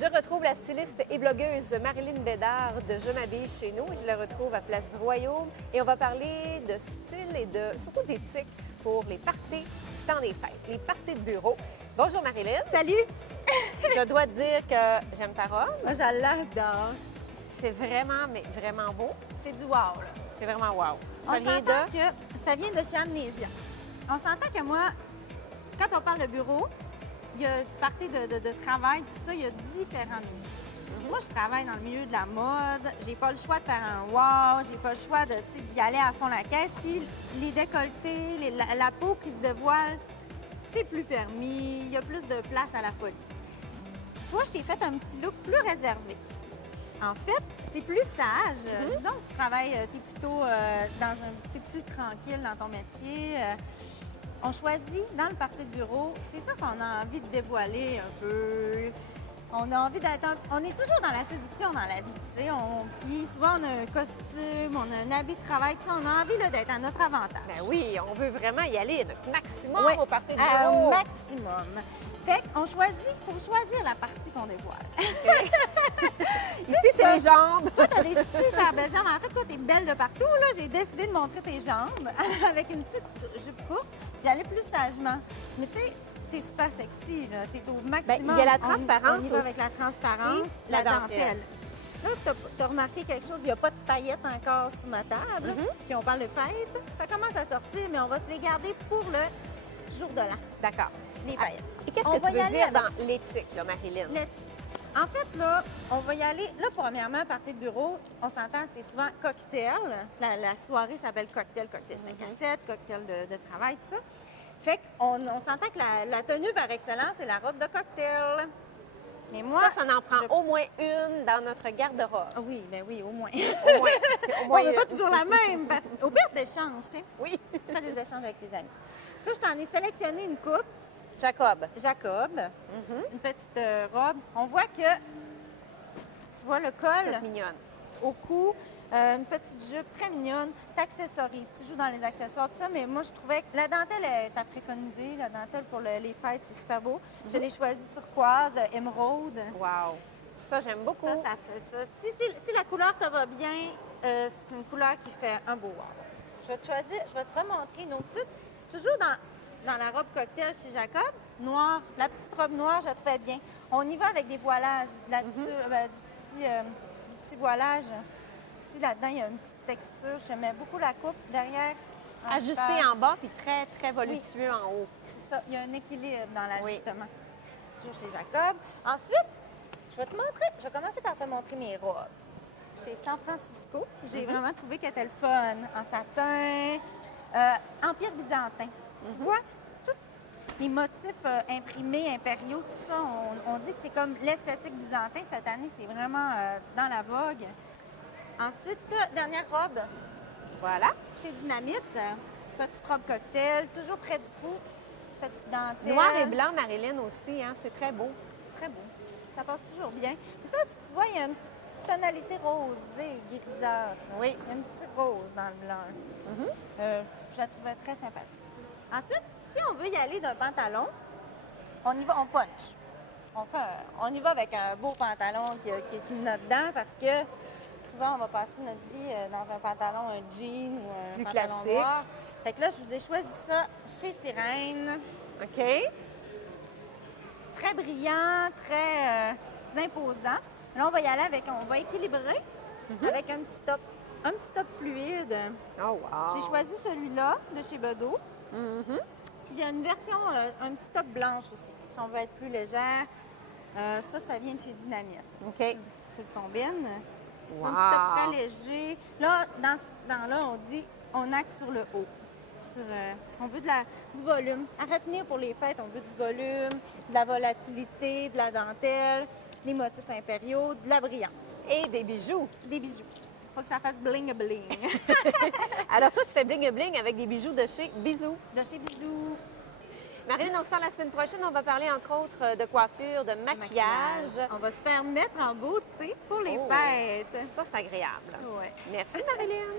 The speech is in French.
Je retrouve la styliste et blogueuse Marilyn Bédard de Je m'habille chez nous et je la retrouve à Place du Royaume et on va parler de style et surtout d'éthique pour les parties du temps des fêtes, les parties de bureau. Bonjour Marilyn. Salut! Je dois te dire que j'aime ta robe. Moi, je l'adore. C'est vraiment, mais vraiment beau. C'est du wow, là. C'est vraiment wow. On Ça vient s'entend de... que ça vient de chez Amnésia. On s'entend que moi, quand on parle de bureau, il y a partie de travail, tout ça, il y a différents milieux. Moi, je travaille dans le milieu de la mode. J'ai pas le choix de faire un wow, j'ai pas le choix d'y aller à fond la caisse. Puis les décolletés, la peau qui se dévoile, c'est plus permis, il y a plus de place à la folie. Toi, je t'ai fait un petit look plus réservé. En fait, c'est plus sage. Disons que tu travailles, tu es plutôt t'es plus tranquille dans ton métier. On choisit dans le party de bureau, c'est sûr qu'on a envie de dévoiler un peu. On a envie d'être. On est toujours dans la séduction dans la vie. Tu sais, puis souvent, on a un costume, on a un habit de travail, tout ça, on a envie là, d'être à notre avantage. Ben oui, on veut vraiment y aller, notre maximum Oui, au party de un bureau. maximum. Fait qu'on choisit, il faut choisir la partie qu'on dévoile. Ici, c'est les jambes. Toi, t'as des super belles jambes. En fait, toi, t'es belle de partout. Là, j'ai décidé de montrer tes jambes avec une petite jupe courte, d'y aller plus sagement. Mais tu sais, t'es super sexy, là. T'es au maximum. Ben, il y a la transparence on y va avec la transparence, aussi, la la dentelle. dentelle. Là, t'as remarqué quelque chose, il n'y a pas de paillettes encore sous ma table. Puis on parle de fête. Ça commence à sortir, mais on va se les garder pour le jour de l'an. D'accord. Les paillettes. Et qu'est-ce On que va tu y veux aller dire avec- dans l'éthique, là, Marilyn? L'éthique. En fait, là, on va y aller. Là, premièrement, partie de bureau, on s'entend, c'est souvent cocktail. La soirée s'appelle cocktail 5 à 7, cocktail de travail, tout ça. Fait qu'on s'entend que la tenue par excellence, c'est la robe de cocktail. Mais moi, Ça en prend au moins une dans notre garde-robe. Ah oui, ben oui, au moins. Au moins. Au On moins veut pas une. toujours la même. Au pire, t'échanges, tu sais. Oui. Tu fais des échanges avec tes amis. Là, je t'en ai sélectionné une coupe. Jacob. Jacob, une petite robe. On voit que, tu vois le col C'est mignonne. au cou, une petite jupe très mignonne, t'accessorises, tu joues dans les accessoires, tout ça, mais moi, je trouvais que la dentelle est à préconiser. La dentelle pour les fêtes, c'est super beau. Je l'ai choisie turquoise, émeraude. Wow. Ça, j'aime beaucoup. Ça fait ça. Si la couleur te va bien, c'est une couleur qui fait un beau wow. Je vais te remontrer nos petites, toujours dans la robe cocktail chez Jacob, noire. La petite robe noire, je la trouvais bien. On y va avec des voilages, du petit voilage. Ici, là-dedans, il y a une petite texture. Je mets beaucoup la coupe derrière. Ajusté en bas puis très, très voluptueux en haut. C'est ça. Il y a un équilibre dans l'ajustement. Toujours chez Jacob. Ensuite, je vais commencer par te montrer mes robes. Chez San Francisco, j'ai vraiment trouvé qu'elle était le fun. En satin, empire byzantin. Tu vois, tous les motifs imprimés, impériaux, tout ça, on dit que c'est comme l'esthétique byzantin. Cette année, c'est vraiment dans la vogue. Ensuite, dernière robe, Voilà. chez Dynamite, petite robe cocktail, toujours près du cou, petite dentelle. Noir et blanc, Marilyn aussi, hein? C'est très beau. Très beau. Ça passe toujours bien. Et ça, si tu vois, il y a une petite tonalité rosée, grisâtre. Oui. Il y a un petit rose dans le blanc. Je la trouvais très sympathique. Ensuite, si on veut y aller d'un pantalon, on y va, on punch. On y va avec un beau pantalon qui note dedans parce que souvent, on va passer notre vie dans un pantalon, un jean ou un Plus pantalon classique. noir. Fait que là, je vous ai choisi ça chez Sirène. OK. Très brillant, très imposant. Là, on va y aller on va équilibrer avec un petit top fluide. Oh, wow. J'ai choisi celui-là de chez Bedeau. Puis j'ai une version, un petit top blanche aussi. Si on veut être plus légère, ça vient de chez Dynamite. OK. Tu le combines. Wow. Un petit top très léger. Là, là, on dit, on axe sur le haut. On veut du volume. À retenir pour les fêtes, on veut du volume, de la volatilité, de la dentelle, des motifs impériaux, de la brillance. Et des bijoux. Des bijoux. Faut que ça fasse bling-bling. Alors, toi, tu fais bling-bling avec des bijoux de chez Bisous. De chez Bisous. Marilyn, on se parle la semaine prochaine. On va parler, entre autres, de coiffure, de maquillage. On va se faire mettre en beauté pour les Oh. fêtes. Ça, c'est agréable. Ouais. Merci, Marilyn.